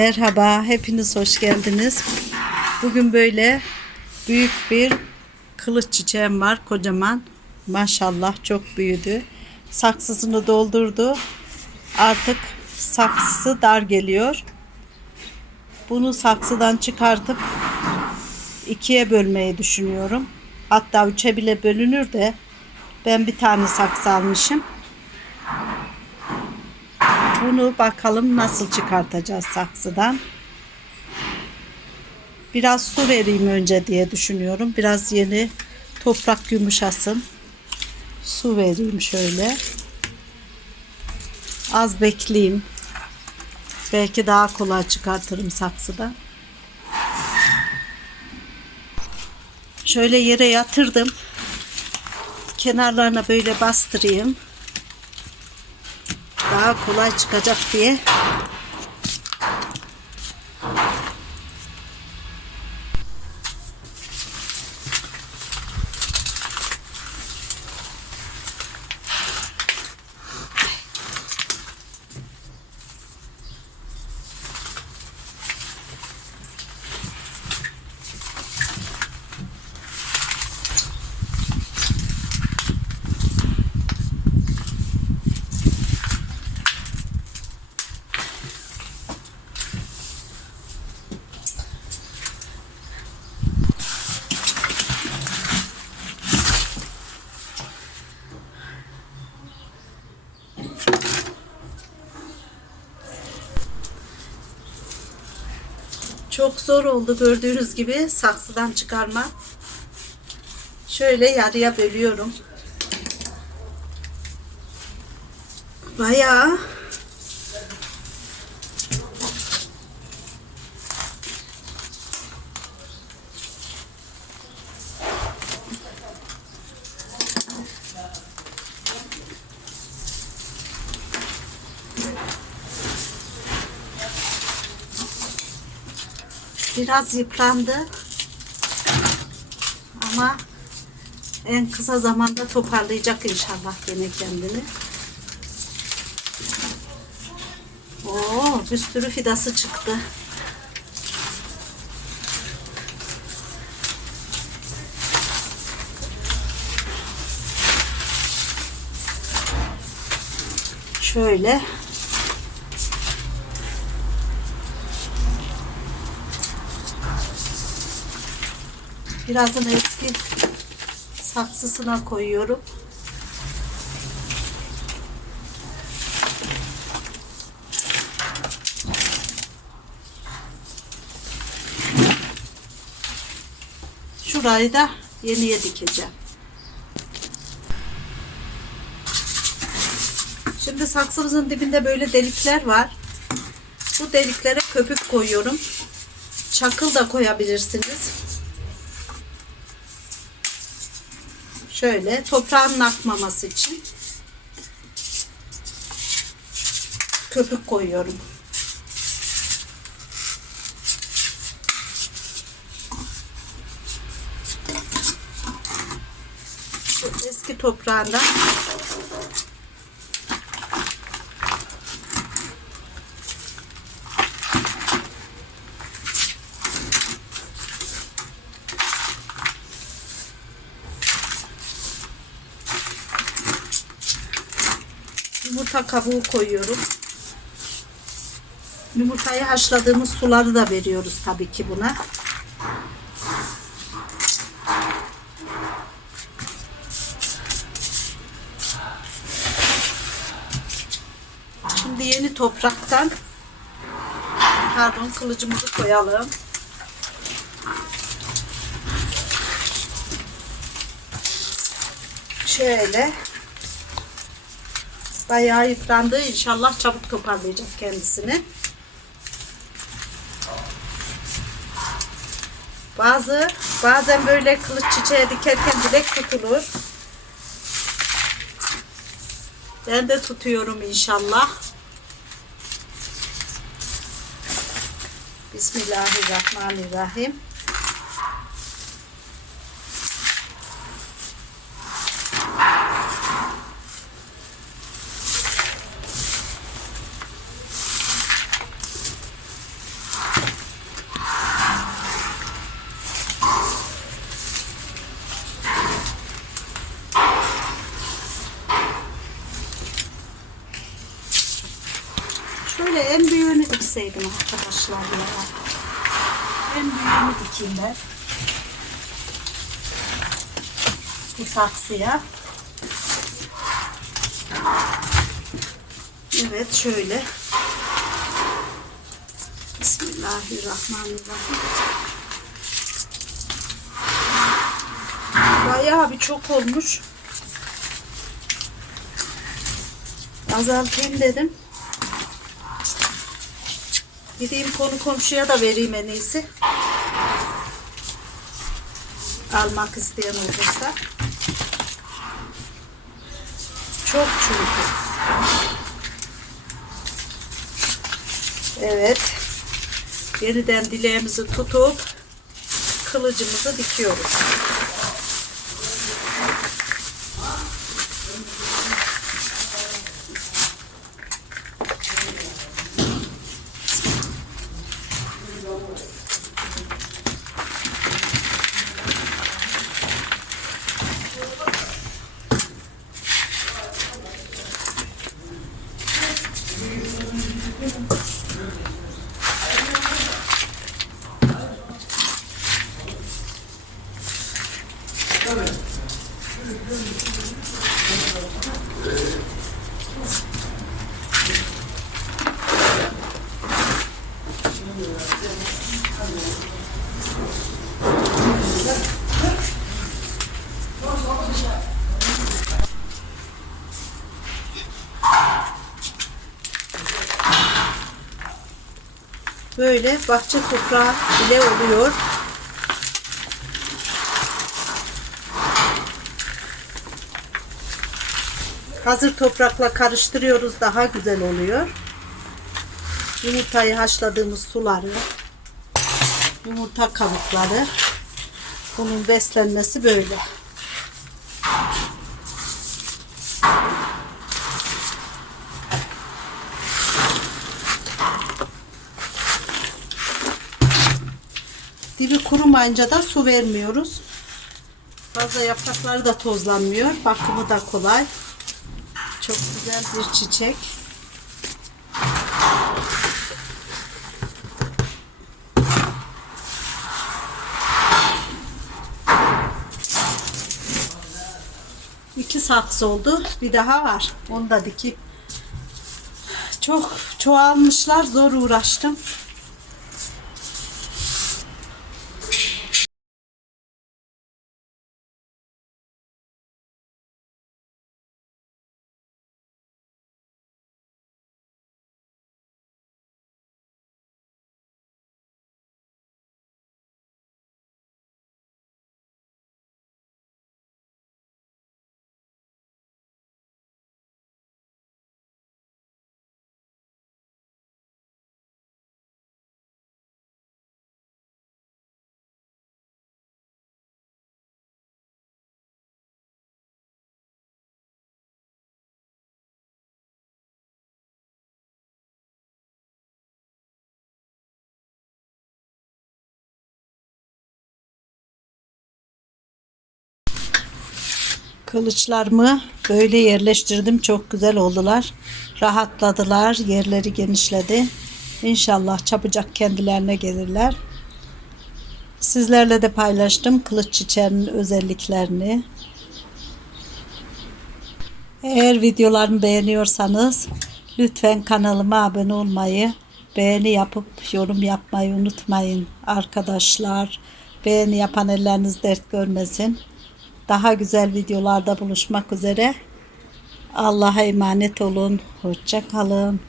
Merhaba, hepiniz hoş geldiniz. Bugün böyle büyük bir kılıç çiçeğim var, kocaman. Maşallah çok büyüdü. Saksısını doldurdu. Artık saksısı dar geliyor. Bunu saksıdan çıkartıp ikiye bölmeyi düşünüyorum. Hatta üçe bile bölünür de ben bir tane saksı almışım. Bunu bakalım nasıl çıkartacağız saksıdan. Biraz su vereyim önce diye düşünüyorum. Biraz yeni toprak yumuşasın. Su vereyim şöyle. Az bekleyeyim. Belki daha kolay çıkartırım saksıdan. Şöyle yere yatırdım. Kenarlarına böyle bastırayım daha kolay çıkacak diye Çok zor oldu gördüğünüz gibi saksıdan çıkarma. Şöyle yarıya bölüyorum. Bayağı biraz yıprandı. Ama en kısa zamanda toparlayacak inşallah gene kendini. Oo, bir sürü fidası çıktı. Şöyle Birazını eski saksısına koyuyorum. Şurayı da yeniye dikeceğim. Şimdi saksımızın dibinde böyle delikler var. Bu deliklere köpük koyuyorum. Çakıl da koyabilirsiniz. Şöyle toprağın akmaması için köpük koyuyorum. Eski toprağından yumurta kabuğu koyuyorum. Yumurtayı haşladığımız suları da veriyoruz tabii ki buna. Şimdi yeni topraktan pardon kılıcımızı koyalım. Şöyle Bayağı yıprandı. İnşallah çabuk toparlayacak kendisini. Bazı bazen böyle kılıç çiçeği dikerken dilek tutulur. Ben de tutuyorum inşallah. Bismillahirrahmanirrahim. Şöyle en büyüğünü dikseydim arkadaşlar ya. En büyüğünü dikeyim ben. Bu saksıya. Evet şöyle. Bismillahirrahmanirrahim. Bayağı bir çok olmuş. Azaltayım dedim. Gideyim konu komşuya da vereyim en iyisi. Almak isteyen olursa. Çok çünkü. Evet. Yeniden dileğimizi tutup kılıcımızı dikiyoruz. Böyle bahçe toprağı bile oluyor. Hazır toprakla karıştırıyoruz daha güzel oluyor. Yumurtayı haşladığımız suları, yumurta kabukları. Bunun beslenmesi böyle. Dibi kurumayınca da su vermiyoruz. Fazla yaprakları da tozlanmıyor. Bakımı da kolay. Çok güzel bir çiçek. İki saksı oldu. Bir daha var. Onu da dikip çok çoğalmışlar. Zor uğraştım. Kılıçlarımı böyle yerleştirdim. Çok güzel oldular. Rahatladılar. Yerleri genişledi. İnşallah çabucak kendilerine gelirler. Sizlerle de paylaştım kılıç çiçeğinin özelliklerini. Eğer videolarımı beğeniyorsanız lütfen kanalıma abone olmayı, beğeni yapıp yorum yapmayı unutmayın arkadaşlar. Beğeni yapan elleriniz dert görmesin. Daha güzel videolarda buluşmak üzere. Allah'a emanet olun. Hoşça kalın.